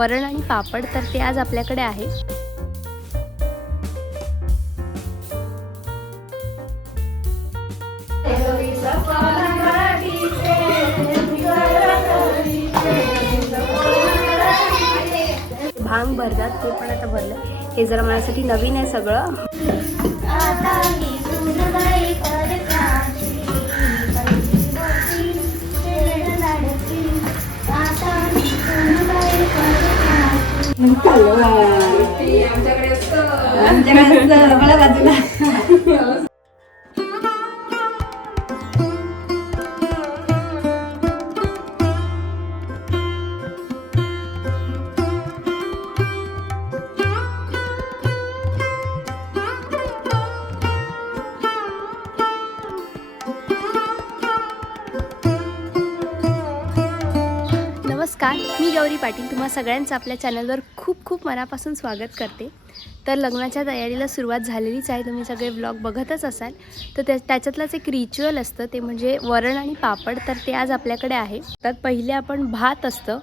वरण आणि पापड तर ते आज आपल्याकडे आहे. भांग भरतात ते पण आता भरलं. हे जरा माझ्यासाठी नवीन आहे सगळं. Nampak lah. Ya, macam rasa. Macam rasa. Tu lah. नमस्कार मी गौरी पाटील. तुम्हा सगळ्यांचं आपल्या चॅनलवर खूप खूप मनापासून स्वागत करते. तर लग्नाच्या तयारीला सुरुवात झालेलीच आहे. तुम्ही सगळे व्लॉग बघतच असाल. तर त्या त्याच्यातलंच एक रिच्युअल असतं. ते म्हणजे वरण आणि पापड तर ते आज आपल्याकडे आहे. तर पहिले आपण भात असतं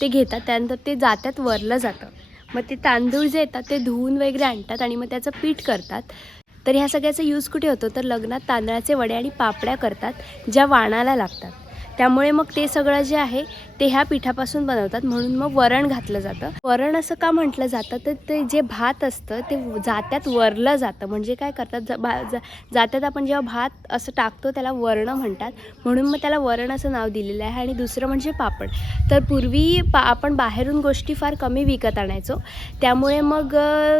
ते घेतात. त्यानंतर ते जात्यात वरलं जातं. मग ते तांदूळ जे येतात ते धुवून वगैरे आणतात आणि मग त्याचं पीठ करतात. तर ह्या सगळ्याचा यूज कुठे होतो? तर लग्नात तांदळाचे वडे आणि पापड्या करतात ज्या वाणाला लागतात. त्यामुळे मग ते सगळं जे आहे ते ह्या पिठापासून बनवतात. म्हणून मग वरण घातलं जातं. वरण असं का म्हटलं जातं? तर ते जे भात असतं ते जात्यात वरलं जातं. म्हणजे काय करतात? ज- भा जात्यात आपण जेव्हा भात असं टाकतो त्याला वरणं म्हणतात. म्हणून मग त्याला वरण असं नाव दिलेलं आहे. आणि दुसरं म्हणजे पापड. तर पूर्वी पा आपण बाहेरून गोष्टी फार कमी विकत आणायचो. त्यामुळे मग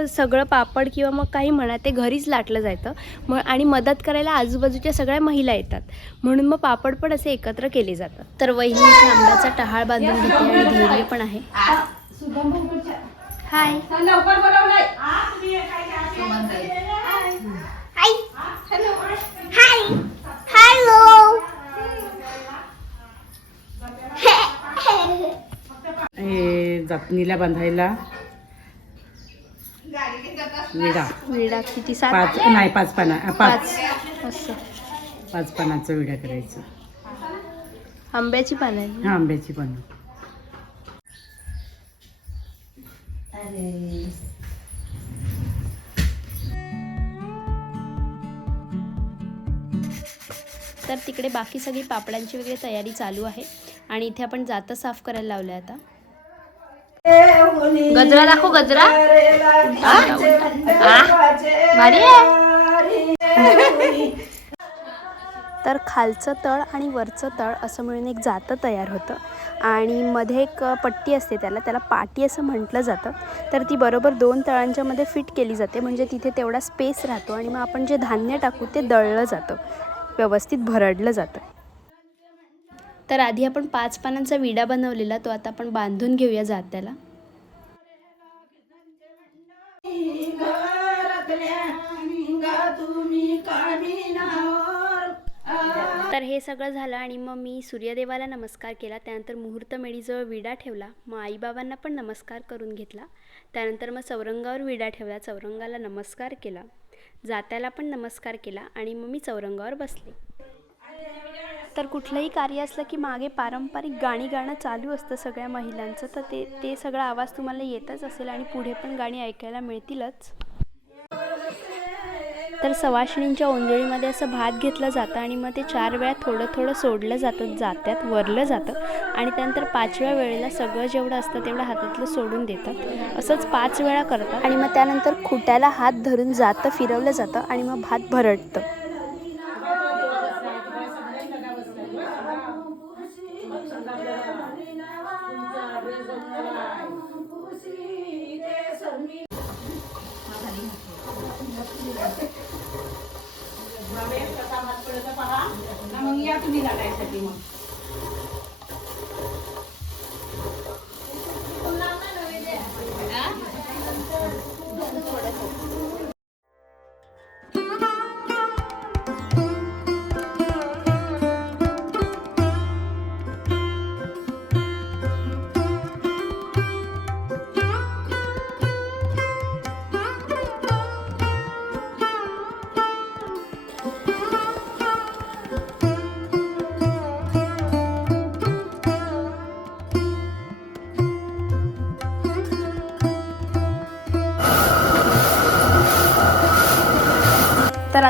सगळं पापड किंवा मग काही म्हणा ते घरीच लाटलं जायचं. मग आणि मदत करायला आजूबाजूच्या सगळ्या महिला येतात. म्हणून मग पापड पण असे एकत्र केले जातात. तर वहिनी इथे आंब्याचा टहाळ बांधून घेते आणि धैर्य पण आहे. हाय जपनीला बांधायला. विडा विडा किती सात? पाच नाही पाच पाना पाच. पाच. असं. पाच पानाचं विडा करायचं. आंब्याची पानं आहे हा आंब्याची पानं. तर तिकडे बाकी सगळी पापडांची वगैरे तयारी चालू आहे आणि इथे आपण जातं साफ करायला लावलंय आता. गजरा दाखव गजरा. हा? हा? भारी आहे. तर खालचं तळ आणि वरचं तळ असं मिळून एक जातं तयार होतं. आणि मध्ये एक पट्टी असते त्याला त्याला पाटी असं म्हटलं जातं. तर ती बरोबर दोन तळांच्यामध्ये फिट केली जाते म्हणजे तिथे तेवढा स्पेस राहतो आणि मग आपण जे धान्य टाकू ते दळलं जातं व्यवस्थित भरडलं जातं. तर आधी आपण पाच पानांचा विडा बनवलेला तो आता आपण बांधून घेऊया जात्याला. तर हे सगळं झालं आणि मग मी सूर्यदेवाला नमस्कार केला. त्यानंतर मुहूर्तमेळीजवळ विडा ठेवला. मग आईबाबांना पण नमस्कार करून घेतला. त्यानंतर मग चौरंगावर विडा ठेवला. चौरंगाला नमस्कार केला. जात्याला पण नमस्कार केला आणि मग मी चौरंगावर बसले. तर कुठलंही कार्य असलं की मागे पारंपरिक गाणी गाणं चालू असतं सगळ्या महिलांचं तर ते ते सगळा आवाज तुम्हाला येतच असेल आणि पुढे पण गाणी ऐकायला मिळतीलच. तर सवाशिणींच्या ओंजळीमध्ये असं भात घेतलं जातं आणि मग ते चार वेळा थोडं थोडं सोडलं जातं जात्यात वरलं जातं आणि त्यानंतर पाचव्या वेळेला सगळं जेवढं असतं तेवढं हातातलं सोडून देतात. असंच पाच वेळा करतात. आणि मग त्यानंतर खुट्याला हात धरून जातं फिरवलं जातं आणि मग भात भरडतं. Крыма.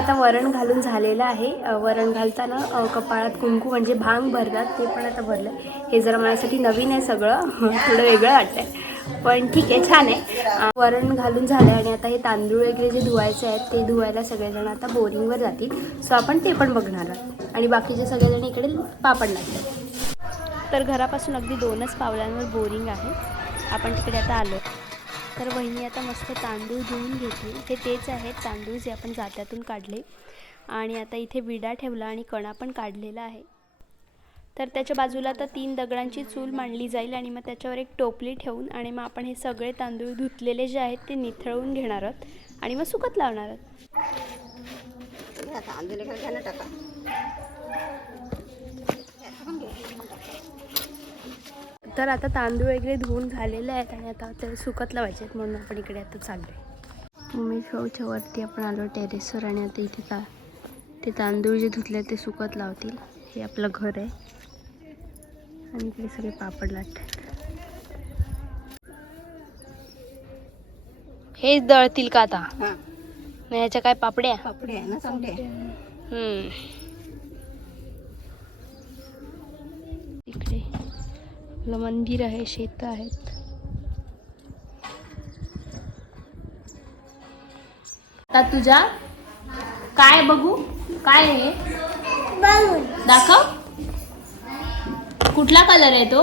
आता वरण घालून झालेलं आहे. वरण घालताना कपाळात कुंकू म्हणजे भांग भरतात ते पण आता भरलं हे जरा माझ्यासाठी नवीन आहे सगळं. थोडं वेगळं वाटतंय. पण ठीक आहे छान आहे. वरण घालून झालं आहे आणि आता हे तांदूळ वगैरे जे धुवायचे आहेत ते धुवायला सगळेजण आता बोरिंगवर जातील. सो आपण ते पण बघणार आहोत. आणि बाकीचे सगळेजण इकडे पापड लागतात तर घरापासून अगदी दोनच पावलांवर बोरिंग आहे. आपण तिकडे आता आलो तर वहिनी आता मस्त तांदूळ धुवून घेतली हे तेच आहेत तांदूळ जे आपण जात्यातून काढले. आणि आता इथे विडा ठेवला आणि कणा पण काढलेला आहे. तर त्याच्या बाजूला आता तीन दगडांची चूल मांडली जाईल आणि मग त्याच्यावर एक टोपली ठेवून आणि मग आपण हे सगळे तांदूळ धुतलेले जे आहेत ते निथळवून घेणार आहोत आणि मग सुकत लावणार आहोत. तर आता तांदूळ वगैरे धुवून झालेले आहेत आणि आता ते सुकत लावायचे आहेत म्हणून आपण इकडे आता चाललो आहे उमेश भाऊच्या वरती आपण आलो टेरेसवर आणि आता इथे ता ते तांदूळ जे धुतले ते सुकत लावतील. हे आपलं घर आहे. आणि इकडे सगळे पापड लाटतात हेच दळतील का आता? हा. मग ह्याच्या काय पापड्या? पापडी आहे ना चांगली हम्म. इकडे. आपलं मंदिर आहे शेत आहेत आता तुझा काय बघू? काय आहे? दाखव. कुठला कलर आहे तो?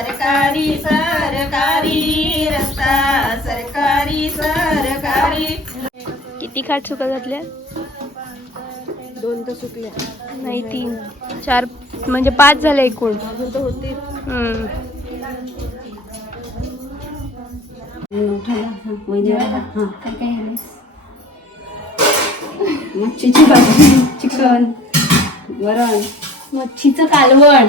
सरकारी सरकारी रस्ता सरकारी सरकारी. किती खाट सुकत घातल्या? दोन तर सुटले नाही तीन. चार म्हणजे पाच झाले एकूण. होती हम्म. मच्छीची भाजी चिकन वरण. मच्छीचं कालवण.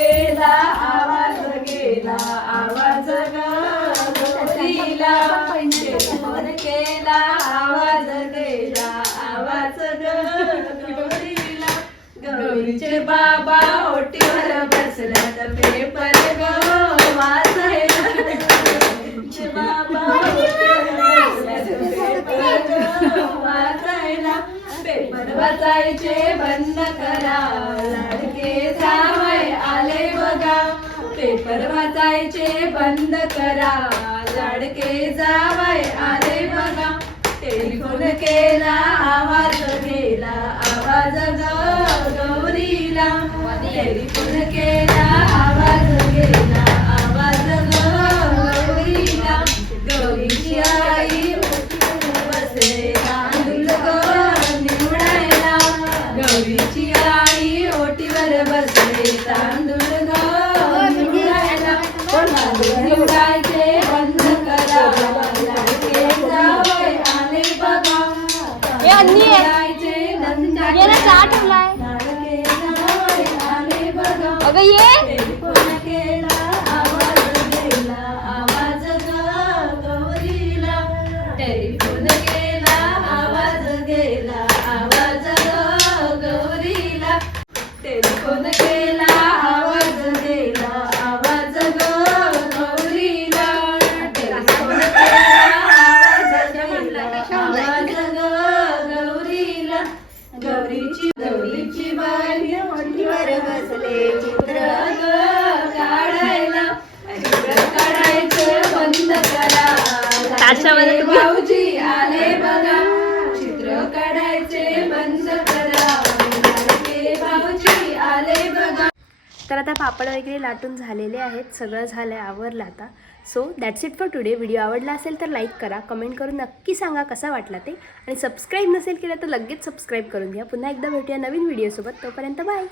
गेला आवाज गेला आवाज गोरीला फोन केला आवाज गेला आवाज गोरीला गौरीचे बाबा ओटीवर बसल्यात पेपर ग वाचायला बाबा वाचायला पेपर वाचायचे बंद करा लाडके पेपर वाचायचे बंद करा. लाडके जावाय आले बघा. टेलिफोन केला आवाज गेला आवाज ग गौरीला टेलिफोन केला आवाज गेला. बसले चित्र ग काढायला. चित्र काढायचं बंद करा. ताशामध्ये लाडके भाऊजी आले बघा. चित्र काढायचे बंद करा. लाडके भाऊजी आले बघा. तर आता पापड वगैरे लाटून झालेले आहेत. सगळं झालं आहे आवरलं आता. So that's it for today video आवडला असेल तर लाईक करा. कमेंट करून नक्की सांगा कसा वाटला ते. आणि सबस्क्राईब नसेल केलं तर लगेच सबस्क्राईब करून घ्या. पुन्हा एकदा भेटूया नवीन व्हिडिओसोबत तोपर्यंत बाय